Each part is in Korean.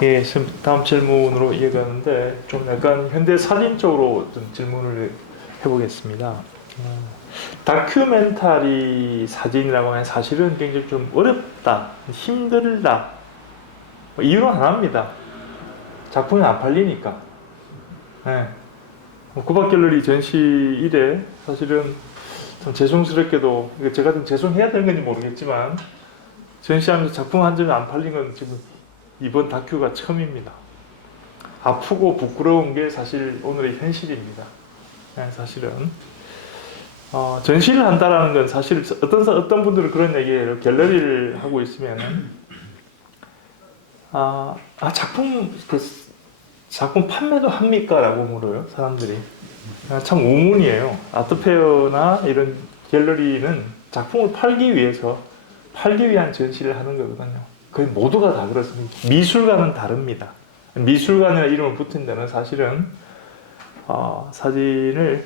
예, 다음 질문으로 이어가는데 좀 약간 현대 사진 쪽으로 좀 질문을 해보겠습니다. 다큐멘터리 사진이라고 하면 사실은 굉장히 좀 어렵다, 힘들다. 이유는 하나입니다. 작품이 안 팔리니까. 예. 국악갤러리 전시 이래 사실은 좀 죄송스럽게도 제가 좀 죄송해야 되는 건지 모르겠지만 전시하면서 작품 한 점이 안 팔린 건 지금 이번 다큐가 처음입니다. 아프고 부끄러운 게 사실 오늘의 현실입니다. 네, 사실은 전시를 한다라는 건 사실 어떤 분들은 그런 얘기예요. 갤러리를 하고 있으면은 작품 판매도 합니까?라고 물어요 사람들이. 참 우문이에요. 아트페어나 이런 갤러리는 작품을 팔기 위한 전시를 하는 거거든요. 거의 모두가 다 그렇습니다. 미술관은 다릅니다. 미술관이라는 이름을 붙은 데는 사실은 사진을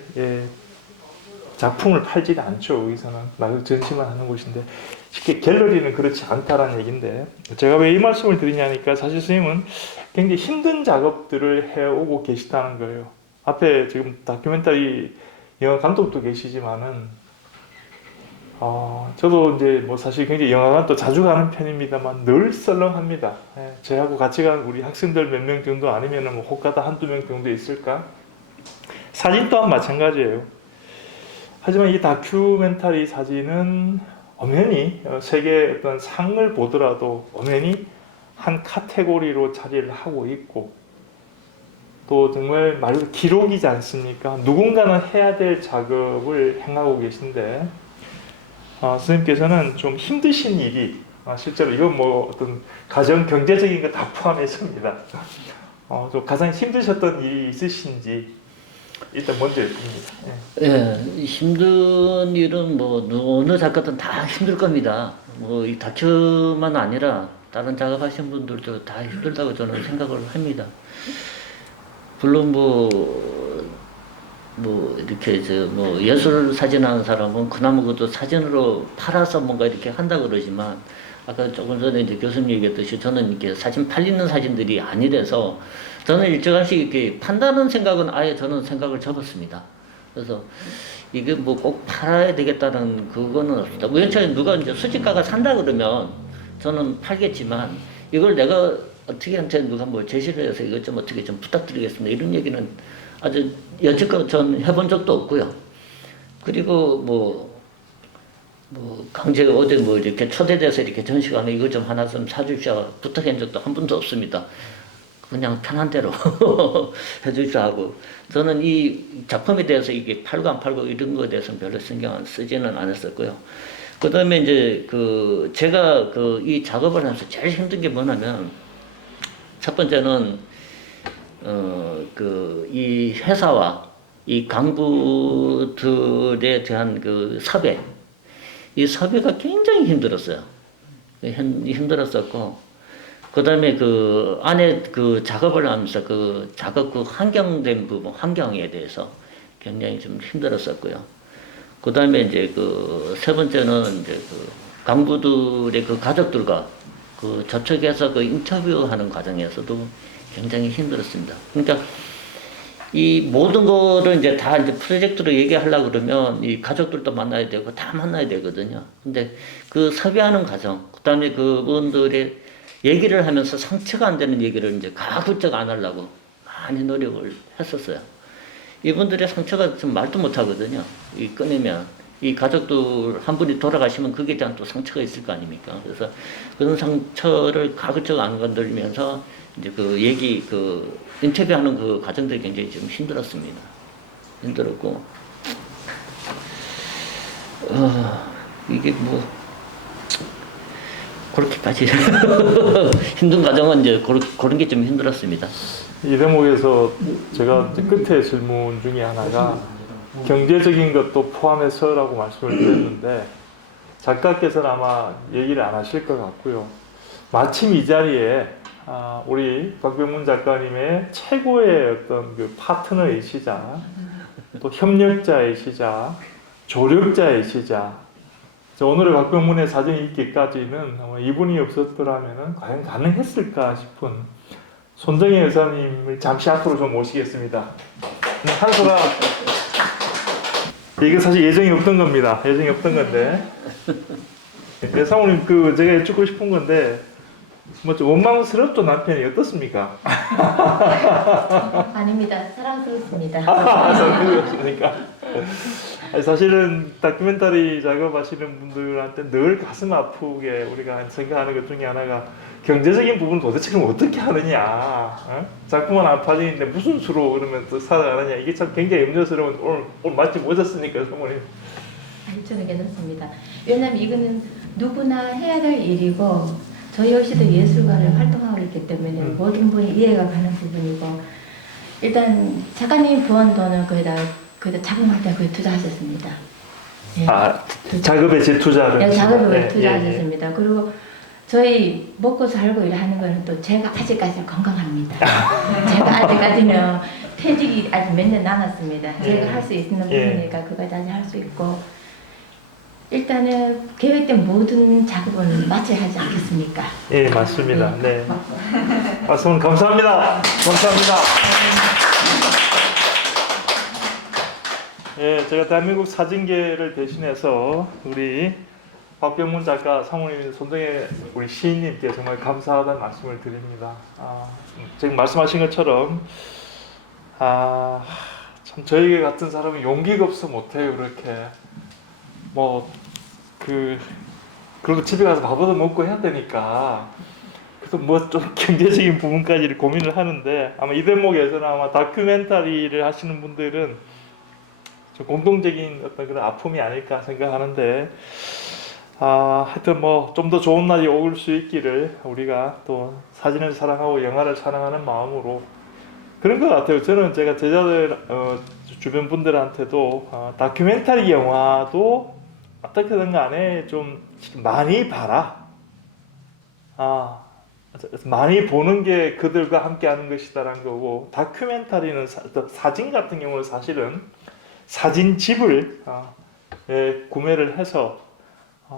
작품을 팔지 않죠. 여기서는 막 전시만 하는 곳인데 쉽게 갤러리는 그렇지 않다라는 얘기인데 제가 왜 이 말씀을 드리냐니까 사실 선생님은 굉장히 힘든 작업들을 해오고 계시다는 거예요. 앞에 지금 다큐멘터리 영화 감독도 계시지만은 저도 이제 뭐 사실 굉장히 영화관도 자주 가는 편입니다만 늘 썰렁합니다. 저하고 같이 간 우리 학생들 몇 명 정도 아니면 뭐 혹가다 한두 명 정도 있을까? 사진 또한 마찬가지예요. 하지만 이 다큐멘터리 사진은 엄연히 세계 어떤 상을 보더라도 엄연히 한 카테고리로 자리를 하고 있고 또 정말 말 그대로 기록이지 않습니까? 누군가는 해야 될 작업을 행하고 계신데 선생님께서는 좀 힘드신 일이 실제로 이건 뭐 어떤 가정 경제적인 거 다 포함해서입니다. 좀 가장 힘드셨던 일이 있으신지 일단 먼저 여쭙니다. 예, 힘든 일은 뭐 어느 작가든 다 힘들 겁니다. 뭐 이 다큐만 아니라 다른 작업하시는 분들도 다 힘들다고 저는 생각을 합니다. 물론 뭐 이렇게 뭐 예술 사진 하는 사람은 그나마 그것도 사진으로 팔아서 뭔가 이렇게 한다 그러지만 아까 조금 전에 이제 교수님 얘기했듯이 저는 이렇게 사진 팔리는 사진들이 아니라서 저는 일찌감치 이렇게 판다는 생각은 아예 저는 생각을 접었습니다. 그래서 이게 뭐 꼭 팔아야 되겠다는 그거는 없습니다. 우연찮게 누가 이제 수집가가 산다 그러면 저는 팔겠지만 이걸 내가 어떻게한테 누가 뭐 제시를 해서 이것 좀 어떻게 좀 부탁드리겠습니다. 이런 얘기는 아주 여태껏 전 해본 적도 없고요. 그리고 강제 어제 뭐 이렇게 초대돼서 이렇게 전시관에 이거 좀 하나 좀 사주십시오 부탁한 적도 한 번도 없습니다. 그냥 편한 대로 해주십시오 하고 저는 이 작품에 대해서 이게 팔고 안 팔고 이런 거에 대해서는 별로 신경 쓰지는 않았었고요. 그 다음에 이제 제가 이 작업을 하면서 제일 힘든 게 뭐냐면 첫 번째는 이 회사와 이 강부들에 대한 섭외, 이 섭외가 굉장히 힘들었어요. 힘들었었고, 그 다음에 안에 작업을 하면서 작업 환경된 부분, 환경에 대해서 굉장히 좀 힘들었었고요. 그 다음에 이제 세 번째는 이제 강부들의 가족들과 접촉해서 인터뷰하는 과정에서도 굉장히 힘들었습니다. 그러니까 이 모든 거를 이제 다 이제 프로젝트로 얘기하려고 그러면 이 가족들도 만나야 되고 다 만나야 되거든요. 근데 섭외하는 과정, 그 다음에 그분들의 얘기를 하면서 상처가 안 되는 얘기를 이제 가급적 안 하려고 많이 노력을 했었어요. 이분들의 상처가 좀 말도 못 하거든요. 꺼내면. 이 가족들 한 분이 돌아가시면 거기에 대한 또 상처가 있을 거 아닙니까? 그래서 그런 상처를 가급적 안 건들면서 이제 인터뷰하는 과정들이 굉장히 좀 힘들었습니다. 힘들었고, 이게 그렇게까지 힘든 과정은 이제 그런 게 좀 힘들었습니다. 이 대목에서 제가 끝에 질문 중에 하나가 경제적인 것도 포함해서라고 말씀을 드렸는데 작가께서는 아마 얘기를 안 하실 것 같고요. 마침 이 자리에 우리 박병문 작가님의 최고의 어떤 파트너이시자 또 협력자이시자 조력자이시자 오늘의 박병문의 사진이 있기까지는 아마 이분이 없었더라면 과연 가능했을까 싶은 손정혜 여사님을 잠시 앞으로 좀 모시겠습니다. 한소라 이게 사실 예정이 없던 겁니다. 예정이 없던 건데 사모님 그 제가 여쭙고 싶은 건데 뭐 좀 원망스럽죠 남편이 어떻습니까? 아닙니다. 사랑스럽습니다. 그러니까 사실은 다큐멘터리 작업하시는 분들한테 늘 가슴 아프게 우리가 생각하는 것 중에 하나가 경제적인 부분 도대체 그럼 어떻게 하느냐, 어? 작품은 안 파지는데 무슨 수로 그러면 또 살아가느냐, 이게 참 굉장히 염려스러운. 오늘 마침 오셨으니까 사모님. 아니, 저는 괜찮습니다. 왜냐하면 이거는 누구나 해야 될 일이고 저희 역시도 예술가를 활동하고 있기 때문에 모든 분이 이해가 가는 부분이고, 일단 작가님 부원 돈을 거기다 작품할 때 거의 투자하셨습니다. 예. 작업에 재투자를. 네, 작업에 네, 투자하셨습니다. 그리고 저희 먹고 살고 일하는 거는 또 제가 아직까지 건강합니다. 제가 아직까지는 퇴직이 아직 몇 년 남았습니다. 제가 할 수 있는 부분이니까 그거까지 할 수 있고, 일단은 계획된 모든 작업은 마쳐야 하지 않겠습니까? 예, 맞습니다. 네. 말씀 감사합니다. 감사합니다. 예, 제가 대한민국 사진계를 대신해서 우리 박병문 작가, 사모님, 손정혜 우리 시인님께 정말 감사하다는 말씀을 드립니다. 지금 말씀하신 것처럼 참 저희 같은 사람은 용기가 없어 못해요. 그렇게 그래도 집에 가서 밥도 먹고 해야 되니까 그래서 뭐 좀 경제적인 부분까지 고민을 하는데, 아마 이 대목에서는 아마 다큐멘터리를 하시는 분들은 좀 공동적인 어떤 그런 아픔이 아닐까 생각하는데, 하여튼 뭐 좀 더 좋은 날이 올 수 있기를 우리가 또 사진을 사랑하고 영화를 사랑하는 마음으로 그런 것 같아요. 저는 제가 제자들 주변 분들한테도 다큐멘터리 영화도 어떻게든 간에 좀 많이 봐라. 많이 보는 게 그들과 함께 하는 것이다라는 거고, 다큐멘터리는 사진 같은 경우는 사실은 사진집을 구매를 해서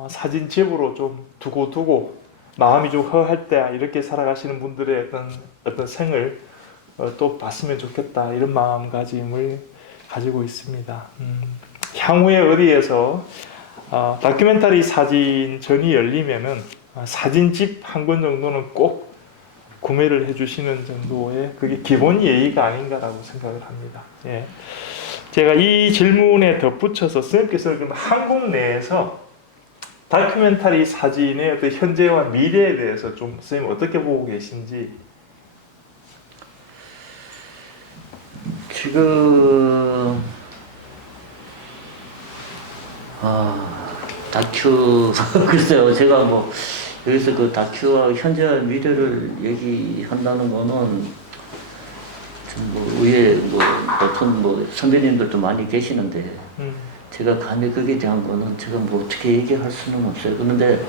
사진집으로 좀 두고 마음이 좀 허할 때 이렇게 살아가시는 분들의 어떤 생을 또 봤으면 좋겠다, 이런 마음가짐을 가지고 있습니다. 향후에 어디에서 다큐멘터리 사진전이 열리면은 사진집 한 권 정도는 꼭 구매를 해주시는 정도의 그게 기본 예의가 아닌가라고 생각을 합니다. 예. 제가 이 질문에 덧붙여서 선생님께서는 그럼 한국 내에서 다큐멘터리 사진의 어떤 현재와 미래에 대해서 좀 선생님 어떻게 보고 계신지. 지금 다큐 글쎄요, 제가 뭐 여기서 그 다큐와 현재와 미래를 얘기한다는 거는 뭐 의외 높은 선배님들도 많이 계시는데 제가 감히 거기에 대한 거는 제가 뭐 어떻게 얘기할 수는 없어요. 그런데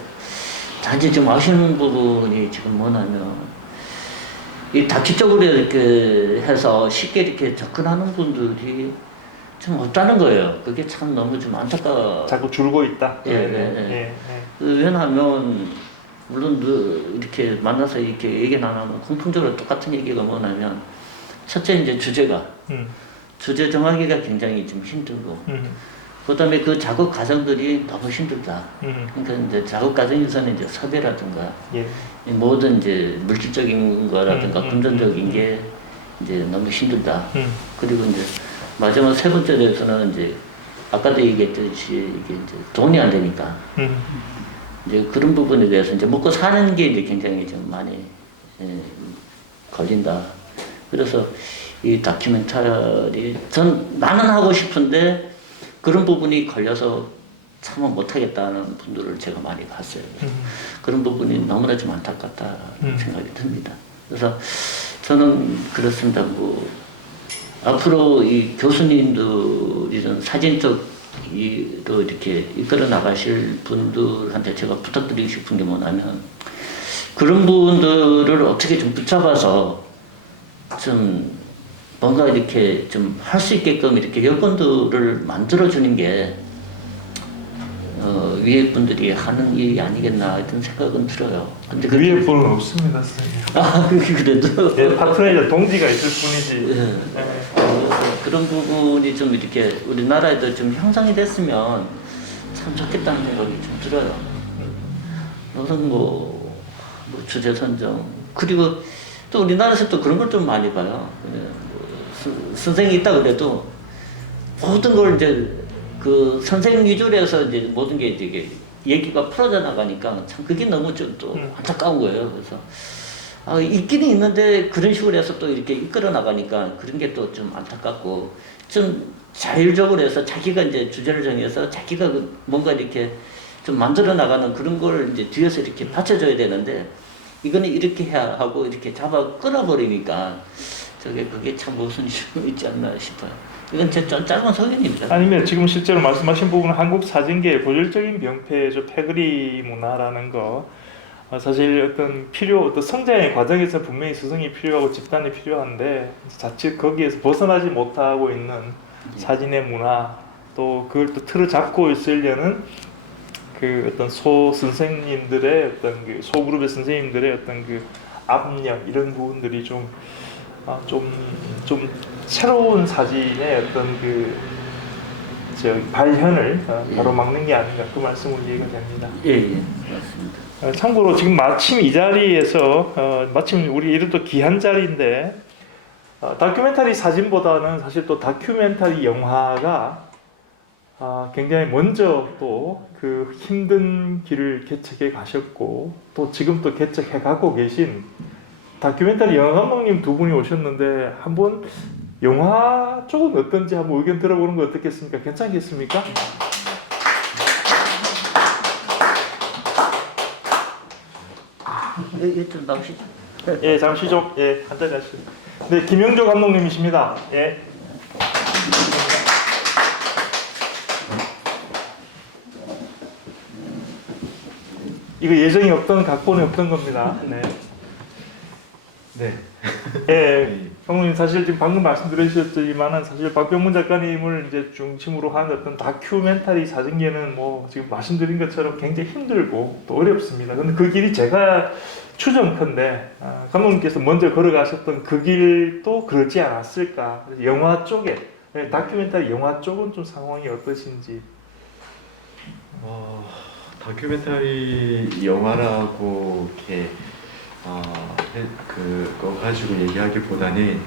단지 좀 아쉬운 부분이 지금 뭐냐면 이 다큐 쪽으로 이렇게 해서 쉽게 이렇게 접근하는 분들이 좀 없다는 거예요. 그게 참 너무 좀 안타까워. 자꾸 줄고 있다. 예. 왜냐하면 물론 이렇게 만나서 이렇게 얘기 나누면 공통적으로 똑같은 얘기가 뭐냐면, 첫째 이제 주제 정하기가 굉장히 좀 힘들고, 그다음에 그 작업 과정들이 너무 힘들다. 그러니까 이제 작업 과정에서는 이제 섭외라든가 모든 이제 물질적인 거라든가 금전적인 게 이제 너무 힘들다. 그리고 이제 마지막 세 번째 대해서는 이제 아까도 얘기했듯이 이게 이제 돈이 안 되니까 이제 그런 부분에 대해서 이제 먹고 사는 게 이제 굉장히 좀 많이 걸린다. 그래서 이 다큐멘터리 나는 하고 싶은데 그런 부분이 걸려서 참아 못하겠다는 분들을 제가 많이 봤어요. 그런 부분이 너무나 좀 안타깝다는 생각이 듭니다. 그래서 저는 그렇습니다. 앞으로 이 교수님들이든 사진 쪽으로 이렇게 이끌어 나가실 분들한테 제가 부탁드리고 싶은 게 뭐냐면, 그런 분들을 어떻게 좀 붙잡아서 좀 뭔가 이렇게 좀 할 수 있게끔 이렇게 여건들을 만들어주는 게 위에 분들이 하는 일이 아니겠나 이런 생각은 들어요. 근데 그 위에 분은 없습니다, 선생님. 아 그래도 예, 파트너이자 동지가 있을 뿐이지. 예. 그런 부분이 좀 이렇게 우리나라에도 좀 형성이 됐으면 참 좋겠다는 생각이 좀 들어요. 우선 뭐 주제 선정 그리고 또 우리나라에서 또 그런 걸 좀 많이 봐요. 선생이 있다 그래도 모든 걸 이제 그 선생 위주로 해서 이제 모든 게 이제 얘기가 풀어져 나가니까 참 그게 너무 좀 또 안타까운 거예요. 그래서 있기는 있는데 그런 식으로 해서 또 이렇게 이끌어 나가니까 그런 게 또 좀 안타깝고 좀 자율적으로 해서 자기가 이제 주제를 정해서 자기가 뭔가 이렇게 좀 만들어 나가는 그런 걸 이제 뒤에서 이렇게 받쳐줘야 되는데 이거는 이렇게 해야 하고 이렇게 잡아 끌어버리니까 그게 참 모순이 좀 있지 않나 싶어요. 이건 제 짧은 소견입니다. 아니면 지금 실제로 말씀하신 부분은 한국 사진계의 보편적인 병폐죠. 패거리 문화라는 거. 사실 어떤 성장의 과정에서 분명히 스승이 필요하고 집단이 필요한데 자칫 거기에서 벗어나지 못하고 있는 사진의 문화 또 그걸 또 틀을 잡고 있으려는 그 어떤 소 선생님들의 어떤 그 소그룹의 선생님들의 어떤 그 압력 이런 부분들이 좀 새로운 사진의 어떤 발현을 가로막는 게 아닌가 그 말씀으로 이해가 됩니다. 예, 맞습니다. 참고로 지금 마침 이 자리에서 마침 우리 이런 또 귀한 자리인데 다큐멘터리 사진보다는 사실 또 다큐멘터리 영화가 굉장히 먼저 또 그 힘든 길을 개척해 가셨고 또 지금 또 개척해 가고 계신 다큐멘터리 영화 감독님 두 분이 오셨는데 한번 영화 쪽은 어떤지 한번 의견 들어보는 거 어떻겠습니까? 괜찮겠습니까? 좀 나오시죠. 예, 잠시 좀 앉아 가시죠. 네, 김영조 감독님이십니다. 예. 이거 예정이 없던 각본이 없던 겁니다. 네. 네. 예, 감독님 사실 지금 방금 말씀드리셨지만은 사실 박병문 작가님을 이제 중심으로 한 어떤 다큐멘터리 사진계는 뭐 지금 말씀드린 것처럼 굉장히 힘들고 또 어렵습니다. 근데 그 길이 제가 추정컨대 감독님께서 먼저 걸어가셨던 그 길도 그러지 않았을까. 영화 쪽에 다큐멘터리 영화 쪽은 좀 상황이 어떠신지. 다큐멘터리 영화라고 이렇게 그거 가지고 얘기하기보다는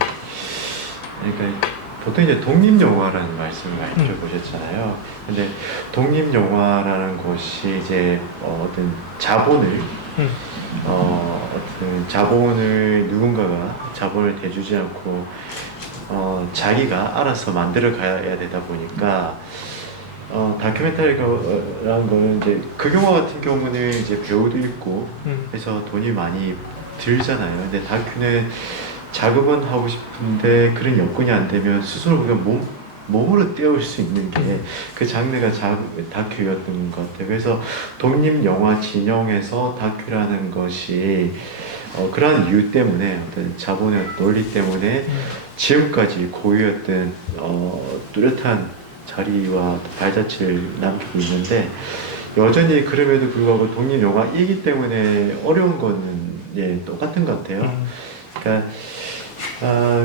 그러니까 보통 이제 독립 영화라는 말씀을 많이 들어보셨잖아요. 근데 독립 영화라는 것이 이제 어떤 자본을 어떤 자본을 누군가가 자본을 대주지 않고 자기가 알아서 만들어 가야 되다 보니까 다큐멘터리라는 거는 이제 그 영화 같은 경우는 이제 배우도 있고 해서 돈이 많이 들잖아요. 근데 다큐는 자극은 하고 싶은데 그런 여건이 안 되면 스스로 그냥 몸으로 때울 수 있는 게 그 장르가 다큐였던 것 같아요. 그래서 독립 영화 진영에서 다큐라는 것이 그러한 이유 때문에 어떤 자본의 논리 때문에 지금까지 고유였던 뚜렷한 자리와 발자취를 남기고 있는데 여전히 그럼에도 불구하고 독립 영화이기 때문에 어려운 거는 똑같은 것 같아요. 그러니까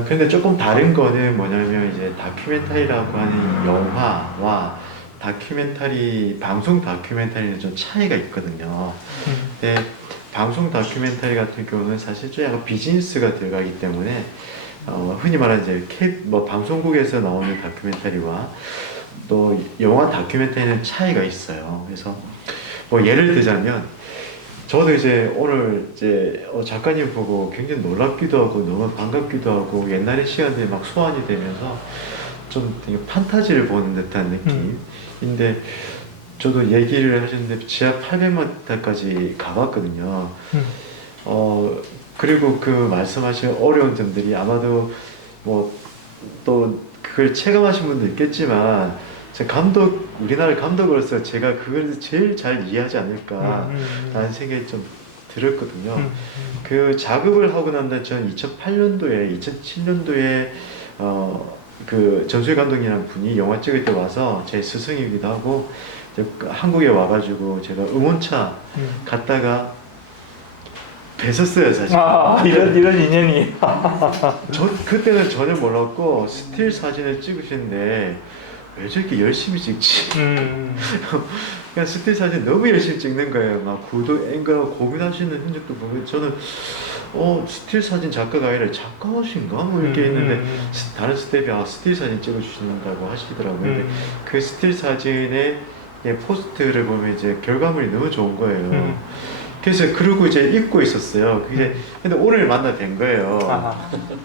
근데 조금 다른 거는 뭐냐면 이제 다큐멘터리라고 하는 영화와 다큐멘터리 방송 다큐멘터리는 좀 차이가 있거든요. 근데 방송 다큐멘터리 같은 경우는 사실 좀 약간 비즈니스가 들어가기 때문에 흔히 말하는 이제 방송국에서 나오는 다큐멘터리와 또 영화 다큐멘터리는 차이가 있어요. 그래서 뭐 예를 들자면 저도 이제 오늘 이제 작가님 보고 굉장히 놀랍기도 하고 너무 반갑기도 하고 옛날의 시간들이 막 소환이 되면서 좀 되게 판타지를 보는 듯한 느낌인데 저도 얘기를 하셨는데 지하 800m까지 가봤거든요. 그리고 그 말씀하신 어려운 점들이 아마도 뭐 또 그걸 체감하신 분도 있겠지만 우리나라 감독으로서 제가 그걸 제일 잘 이해하지 않을까라는 생각이 좀 들었거든요. 그 작업을 하고 난 다음에 저는 2008년도에 2007년도에 그 전수희 감독이라는 분이 영화 찍을 때 와서 제 스승이기도 하고 이제 한국에 와가지고 제가 응원차 갔다가 뵀었어요 사실. 이런 인연이. 그때는 전혀 몰랐고 스틸 사진을 찍으시는데 왜 저렇게 열심히 찍지? 그냥 스틸 사진 너무 열심히 찍는 거예요. 막 구도 앵글하고 고민하시는 흔적도 보고 저는 스틸 사진 작가가 아니라 작가신가? 뭐 이렇게 했는데 다른 스텝이 스틸 사진 찍어주신다고 하시더라고요. 근데 그 스틸 사진의 포스트를 보면 이제 결과물이 너무 좋은 거예요. 그래서 그러고 이제 읽고 있었어요. 근데 오늘 만나 뵌 거예요.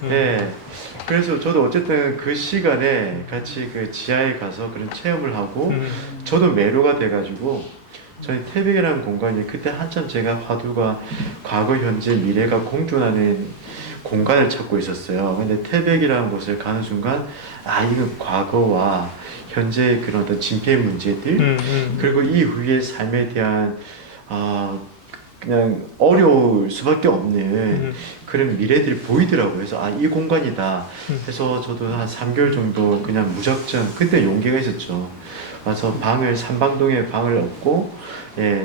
네. 그래서 저도 어쨌든 그 시간에 같이 그 지하에 가서 그런 체험을 하고 저도 매료가 돼가지고 저희 태백이라는 공간이 그때 한참 제가 화두가 과거, 현재, 미래가 공존하는 공간을 찾고 있었어요. 근데 태백이라는 곳을 가는 순간 이거 과거와 현재의 그런 어떤 진폐 문제들 그리고 이후의 삶에 대한 그냥 어려울 수밖에 없는 그런 미래들이 보이더라고요. 그래서 이 공간이다. 해서 저도 한 3개월 정도 그냥 무작정 그때 용기가 있었죠. 와서 삼방동에 방을 얻고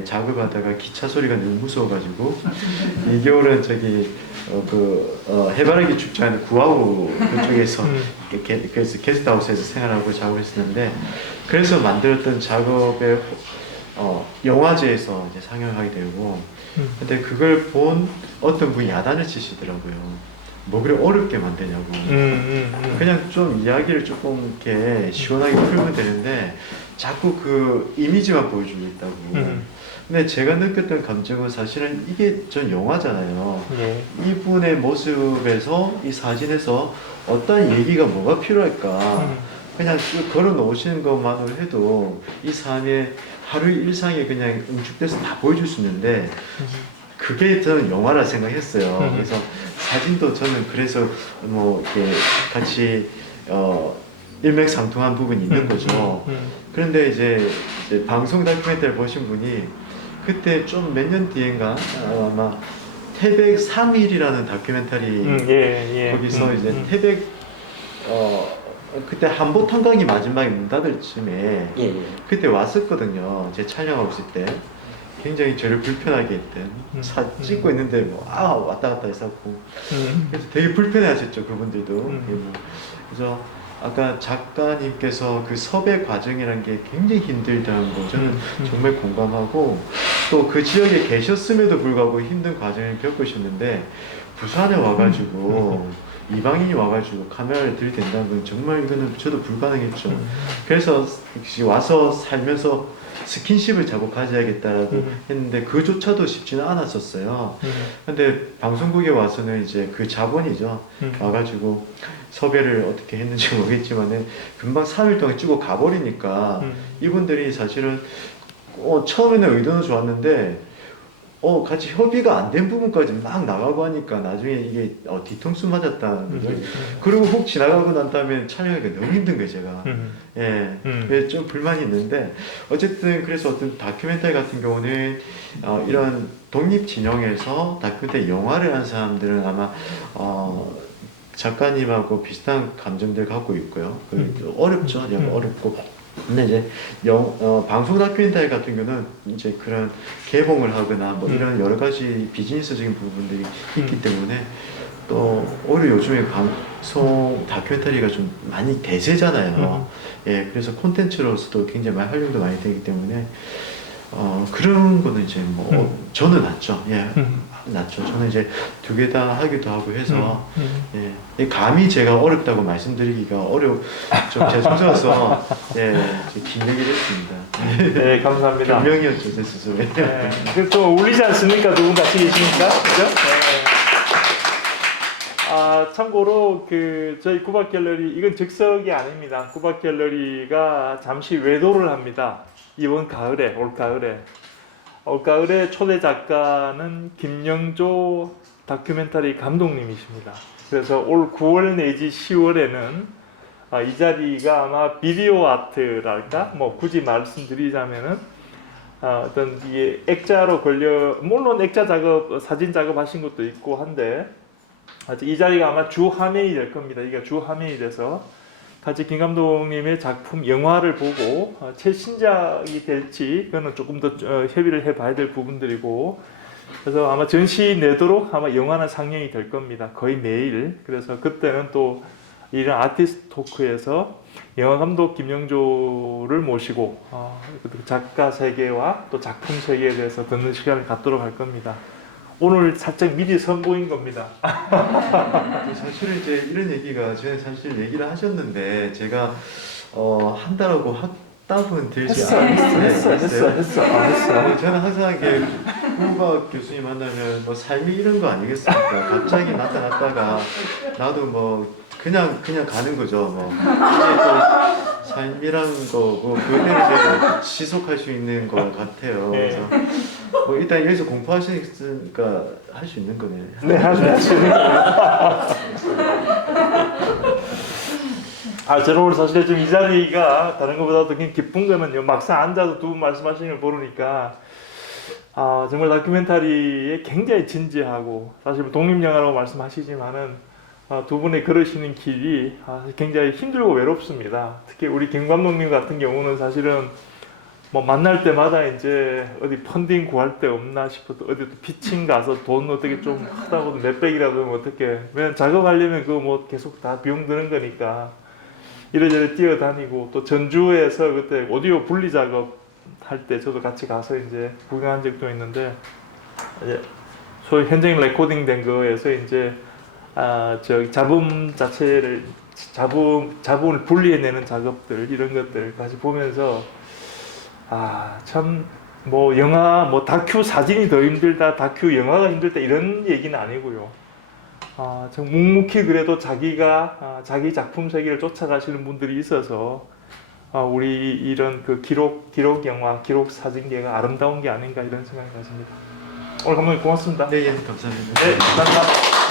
작업하다가 기차 소리가 너무 무서워가지고 2개월은 저기 해바라기 축제하는 구하우 그쪽에서 그래서 게스트하우스에서 생활하고 작업했었는데 그래서 만들었던 작업의 영화제에서 이제 상영을 하게 되고 근데 그걸 본 어떤 분이 야단을 치시더라고요. 뭐 그래 어렵게 만드냐고. 그냥 좀 이야기를 조금 이렇게 시원하게 풀면 되는데 자꾸 그 이미지만 보여주고 있다고. 근데 제가 느꼈던 감정은 사실은 이게 전 영화잖아요. 이분의 모습에서 이 사진에서 어떤 얘기가 뭐가 필요할까. 그냥 걸어 놓으시는 것만으로 해도 이 삶의 하루의 일상에 그냥 응축돼서 다 보여줄 수 있는데 그게 저는 영화라 생각했어요. 그래서 사진도 저는 그래서 뭐 이렇게 같이 일맥상통한 부분이 있는 거죠. 그런데 이제 방송 다큐멘터리를 보신 분이 그때 좀 몇 년 뒤인가 아마 태백 3일이라는 다큐멘터리 거기서 이제 태백 그때 한보탄강이 마지막에 문 닫을 즈음에 그때 왔었거든요. 제 촬영하고 있을 때 굉장히 저를 불편하게 했던 찍고 있는데 뭐 왔다 갔다 했었고 그래서 되게 불편해하셨죠 그분들도. 그래서 아까 작가님께서 그 섭외 과정이라는 게 굉장히 힘들다는 거 저는 정말 공감하고 또 그 지역에 계셨음에도 불구하고 힘든 과정을 겪으셨는데 부산에 와가지고 이방인이 와가지고 카메라를 들이댄다는 건 정말 이거는 저도 불가능했죠. 그래서 와서 살면서 스킨십을 자꾸 가져야겠다라고 했는데 그조차도 쉽지는 않았었어요. 근데 방송국에 와서는 이제 그 자본이죠. 와가지고 섭외를 어떻게 했는지 모르겠지만은 금방 3일 동안 찍고 가버리니까 이분들이 사실은 처음에는 의도는 좋았는데 같이 협의가 안 된 부분까지 막 나가고 하니까 나중에 이게 뒤통수 맞았다는 거죠. 그리고 훅 지나가고 난 다음에 촬영하기가 너무 힘든 거예요, 제가. 그래서 좀 불만이 있는데 어쨌든 그래서 어떤 다큐멘터리 같은 경우는 이런 독립 진영에서 다큐멘터리 영화를 한 사람들은 아마 작가님하고 비슷한 감정들 갖고 있고요. 어렵죠, 어렵고. 근데 이제 방송 다큐멘터리 같은 경우는 이제 그런 개봉을 하거나 뭐 이런 여러 가지 비즈니스적인 부분들이 있기 때문에 또 오히려 요즘에 방송 다큐멘터리가 좀 많이 대세잖아요. 그래서 콘텐츠로서도 굉장히 많이 활용도 많이 되기 때문에 그런 거는 이제 뭐 저는 낫죠. 낫죠. 저는 이제 두 개 다 하기도 하고 해서 감히 제가 어렵다고 말씀드리기가 좀 죄송스러워서 긴 얘기를 했습니다. 네, 감사합니다. 변명이었죠, 제 스스로. 또 울리지 않습니까? 두 분 같이 계시니까, 그죠? 참고로 저희 구박 갤러리 이건 즉석이 아닙니다. 구박 갤러리가 잠시 외도를 합니다. 이번 가을에, 올가을에 초대 작가는 김영조 다큐멘터리 감독님이십니다. 그래서 올 9월 내지 10월에는 이 자리가 아마 비디오 아트랄까? 뭐 굳이 말씀드리자면은 어떤 이게 액자로 물론 액자 작업, 사진 작업하신 것도 있고 한데 이 자리가 아마 주 화면이 될 겁니다. 이게 주 화면이 돼서 같이 김 감독님의 작품 영화를 보고 최신작이 될지 그거는 조금 더 협의를 해봐야 될 부분들이고, 그래서 아마 전시 내도록 아마 영화는 상영이 될 겁니다. 거의 매일. 그래서 그때는 또 이런 아티스트 토크에서 영화 감독 김영조를 모시고 작가 세계와 또 작품 세계에 대해서 듣는 시간을 갖도록 할 겁니다. 오늘 살짝 미리 선보인 겁니다. 사실은 이제 이런 얘기가 전에 사실 얘기를 하셨는데 제가 한다라고 확답은 들지 않았어요. 했어. 저는 항상 이게 후박 교수님 만나면 뭐 삶이 이런 거 아니겠습니까? 갑자기 나타났다가 나도 뭐 그냥 가는 거죠. 뭐 이게 또 삶이란 거고 그대로 이제 지속할 수 있는 것 같아요. 그래서 뭐 일단 여기서 공부하시니까 할 수 있는 거네요. 네, 하시는 저는 오늘 사실 좀 이 자리가 다른 것보다도 그냥 기쁜 거는요, 막상 앉아서 두 분 말씀하시는 걸 보니까 정말 다큐멘터리에 굉장히 진지하고, 사실 독립영화라고 말씀하시지만은 두 분의 걸으시는 길이 굉장히 힘들고 외롭습니다. 특히 우리 김 감독님 같은 경우는 사실은 뭐 만날 때마다 이제 어디 펀딩 구할 데 없나 싶어도 어디 또 피칭 가서 돈 어떻게 좀 하다고 몇백이라도 하면 어떻게, 왜냐면 작업하려면 그거 뭐 계속 다 비용 드는 거니까 이래저래 뛰어다니고, 또 전주에서 그때 오디오 분리 작업 할 때 저도 같이 가서 이제 구경한 적도 있는데, 이제 소위 현장 레코딩 된 거에서 이제 저 자본 자체를 자본을 분리해내는 작업들, 이런 것들 같이 보면서 참 뭐 영화 뭐 다큐 사진이 더 힘들다, 다큐 영화가 힘들다 이런 얘기는 아니고요. 좀 묵묵히 그래도 자기가 자기 작품 세계를 쫓아가시는 분들이 있어서 우리 이런 그 기록 영화, 기록 사진계가 아름다운 게 아닌가 이런 생각이 가집니다. 오늘 감독님 고맙습니다. 네, 감사합니다. 네, 감사합니다.